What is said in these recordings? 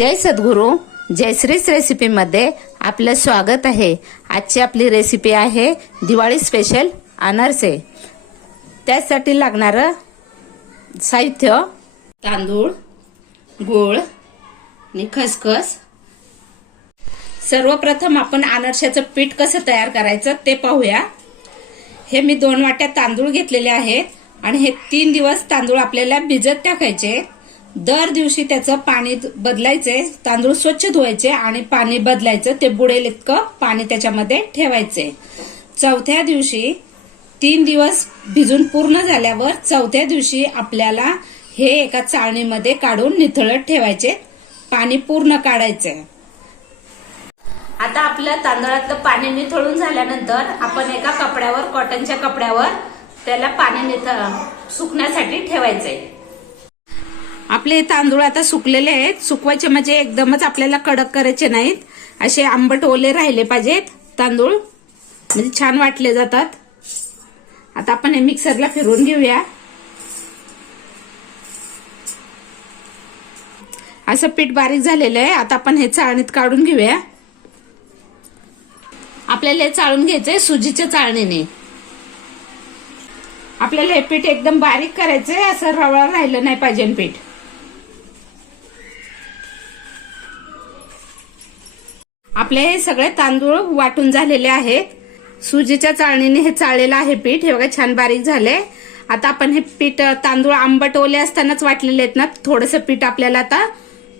जय सद्गुरू जयश्रीच रेसिपीमध्ये आपलं स्वागत आहे। आजची आपली रेसिपी आहे दिवाळी स्पेशल अनारसे। त्यासाठी लागणारं साहित्य तांदूळ, गूळ आणि खसखस। सर्वप्रथम आपण अनारशाचं पीठ कसं तयार करायचं ते पाहूया। हे मी 2 वाट्या तांदूळ घेतलेले आहेत आणि हे 3 दिवस तांदूळ आपल्याला भिजत टाकायचे। दर दिवशी त्याचं पाणी बदलायचे, तांदूळ स्वच्छ धुवायचे आणि पाणी बदलायचं, ते बुडेल इतकं पाणी त्याच्यामध्ये ठेवायचे। चौथ्या दिवशी 3 दिवस भिजून पूर्ण झाल्यावर चौथ्या दिवशी आपल्याला हे एका चाळणीमध्ये काढून निथळत ठेवायचे, पाणी पूर्ण काढायचे। आता आपलं तांदळातलं पाणी निथळून झाल्यानंतर आपण एका कपड्यावर, कॉटनच्या कपड्यावर त्याला पाणी सुकण्यासाठी ठेवायचे। आपले तांदूळ आता सुकलेले आहेत। सुकवायचे म्हणजे एकदमच आपल्याला कडक करायचे नाहीत, असे आंबट ओले राहिले पाहिजेत तांदूळ, म्हणजे छान वाटले जातात। आता आपण हे मिक्सरला फिरवून घेऊया। असं पीठ बारीक झालेलं आहे। आता आपण हे चाळणीत काढून घेऊया। आपल्याला हे चाळून घ्यायचंय सुजीच्या चाळणीने। आपल्याला हे पीठ एकदम बारीक करायचंय, असं रवळा राहिलं नाही पाहिजे पीठ। आपले हे सगळे तांदूळ वाटून झालेले आहेत। सुजीच्या चाळणीने हे चाळलेलं आहे पीठ, हे बघा छान बारीक झाले। आता आपण हे पीठ, तांदूळ आंबट ओले असतानाच वाटलेले आहेत ना, थोडंसं पीठ आपल्याला आता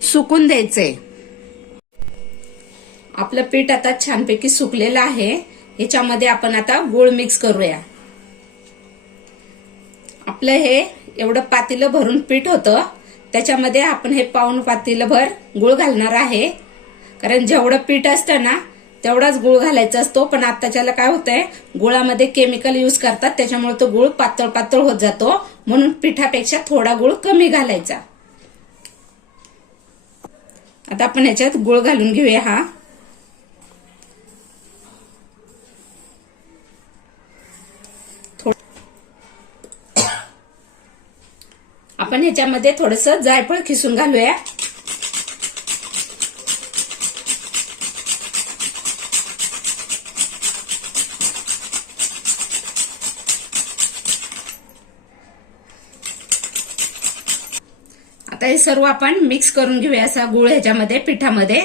सुकून द्यायचंय। आपलं पीठ आता छानपैकी सुकलेलं आहे। याच्यामध्ये आपण आता गूळ मिक्स करूया। आपलं हे एवढं पातेलं भरून पीठ होतं, त्याच्यामध्ये आपण हे पाऊण पातेलं भर गूळ घालणार आहे। कारण जेवढं पीठ असतं ना तेवढाच गूळ घालायचा असतो, पण आताच्याला काय होतंय, गुळामध्ये केमिकल यूज करतात, त्याच्यामुळे तो गूळ पातळ पातळ होत जातो, म्हणून पिठापेक्षा थोडा गूळ कमी घालायचा। आता आपण ह्याच्यात गूळ घालून घेऊया। हा आपण ह्याच्यामध्ये थोडंसं जायफळ खिसून घालूया। आता हे सर्व आपण मिक्स करून घेऊया, असा गूळ ह्याच्यामध्ये पिठामध्ये।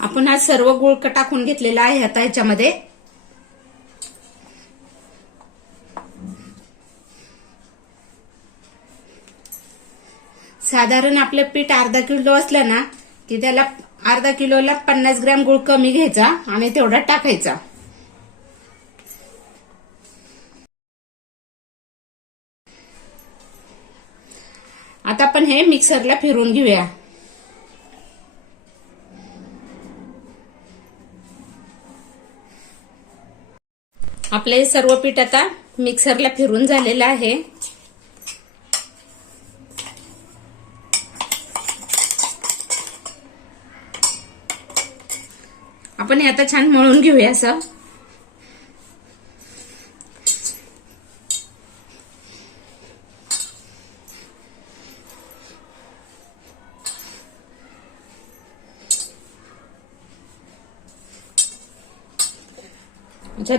आपण हा सर्व गूळ टाकून घेतलेला आहे आता ह्याच्यामध्ये। साधारण आपलं पीठ अर्धा किलो असलं ना की त्याला अर्धा किलोला 50 ग्रॅम गूळ कमी घ्यायचा आणि तेवढा टाकायचा। आता आपण हे मिक्सरला फिरवून घेऊया। आपले हे सर्व पीठ आता मिक्सरला फिरून झालेलं आहे। आपण हे आता छान मळून घेऊया असं।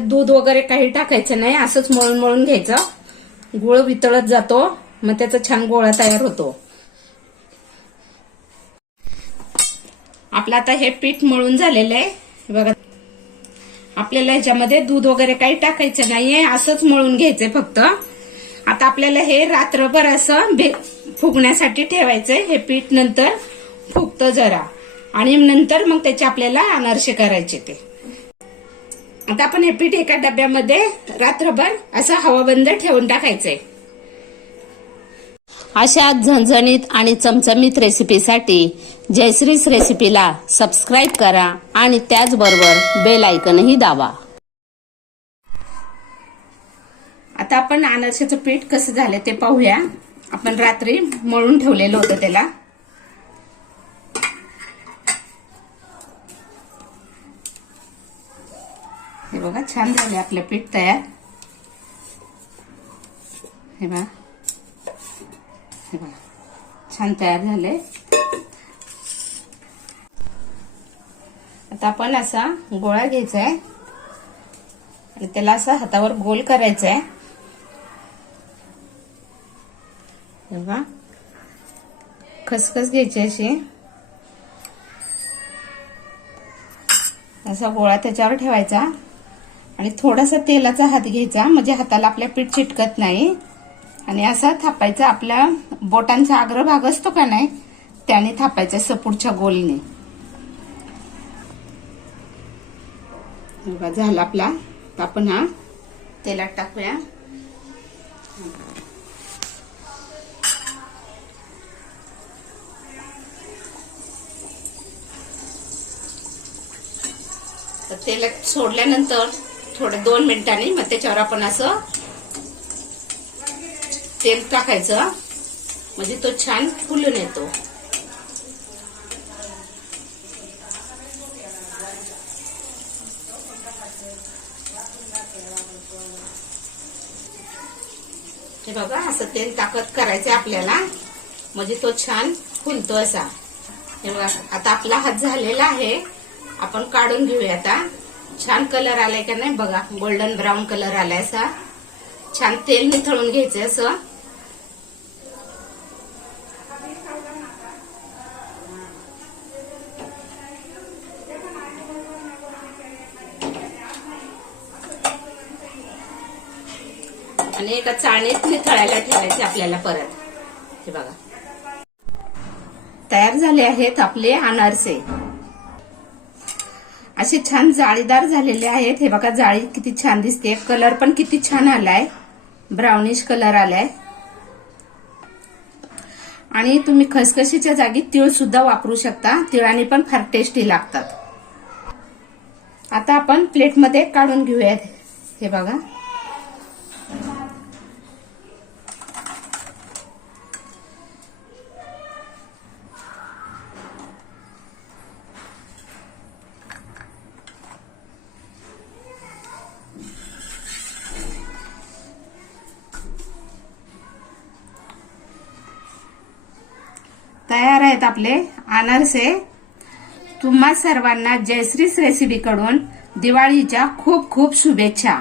दूध वगैरे काही टाकायचं नाही, असंच मळून मळून घ्यायचं। गुळ वितळत जातो, मग त्याचा छान गोळा तयार होतो। आपलं आता हे पीठ मळून झालेलं आहे बघा। आपल्याला ह्याच्यामध्ये दूध वगैरे काही टाकायचं नाहीये, असंच मळून घ्यायचंय फक्त। आता आपल्याला हे रात्रभर असं फुगण्यासाठी ठेवायचंय। हे पीठ नंतर फुगतं जरा आणि नंतर मग त्याचे आपल्याला अनारसे करायचे ते। आता आपण हे पीठ एका डब्यामध्ये रात्रभर असं हवाबंद ठेवून टाकायचंय। अशा झणझणीत आणि चमचमीत रेसिपीसाठी जयश्रीच रेसिपीला सबस्क्राईब करा आणि त्याचबरोबर बेल आयकॉनही दाबा। आता आपण अनारशाचं पीठ कसं झालं ते पाहूया. आपण रात्री मळून ठेवलेलं होतं त्याला. हे बघा छान झाले आपलं पीठ तयार. हे बघा छान तयार झाले. आता आपण असा गोळा घ्यायचा आहे आणि त्याला असा हातावर गोल करायचा आहे. हे बघा खसखस घ्यायची अशी. असा गोळा त्याच्यावर ठेवायचा आणि थोडासा तेलाचा हात घ्यायचा म्हणजे हाताला आपल्या पीठ चिटकत नाही. आणि असा थापायचा. आपल्या बोटांचा अग्रभाग असतो का नाही त्याने थापायचा सपोर्टच्या गोलने. बघा झाला आपला. तर आपण हा तेलात टाकूया. तर तेलात सोडल्यानंतर थोडं 2 मिनिटांनी मग त्याच्यावर आपण असं तेल टाकायचं म्हणजे तो छान फुलून येतो. हे बघा असं तेल टाकत करायचं आपल्याला म्हणजे तो छान फुलतो असा. हे बघा आता आपला हात झालेला आहे. आपण काढून घेऊया. आता छान कलर आलाय का नाही बघा. गोल्डन ब्राऊन कलर आलाय असा. छान तेल निथळून घ्यायचं असं. आणि एका चाळणीत निथळायला ठेवायचे आपल्याला परत. हे बघा तयार झाले आहेत आपले अनारसे. असे छान जाळीदार झालेले आहेत. हे बघा जाळी किती छान दिसते. कलर पण किती छान आलाय. ब्राउनिश कलर आलाय. आणि तुम्ही खसखशीच्या जागी तीळ सुद्धा वापरू शकता. तिळाने पण फार टेस्टी लागतात. आता आपण प्लेटमध्ये काढून घेऊयात. हे बघा तयार आहेत आपले अनारसे. तुम्हा सर्वांना जयश्रीच रेसिपी कडून दिवाळीच्या खूप खूप शुभेच्छा.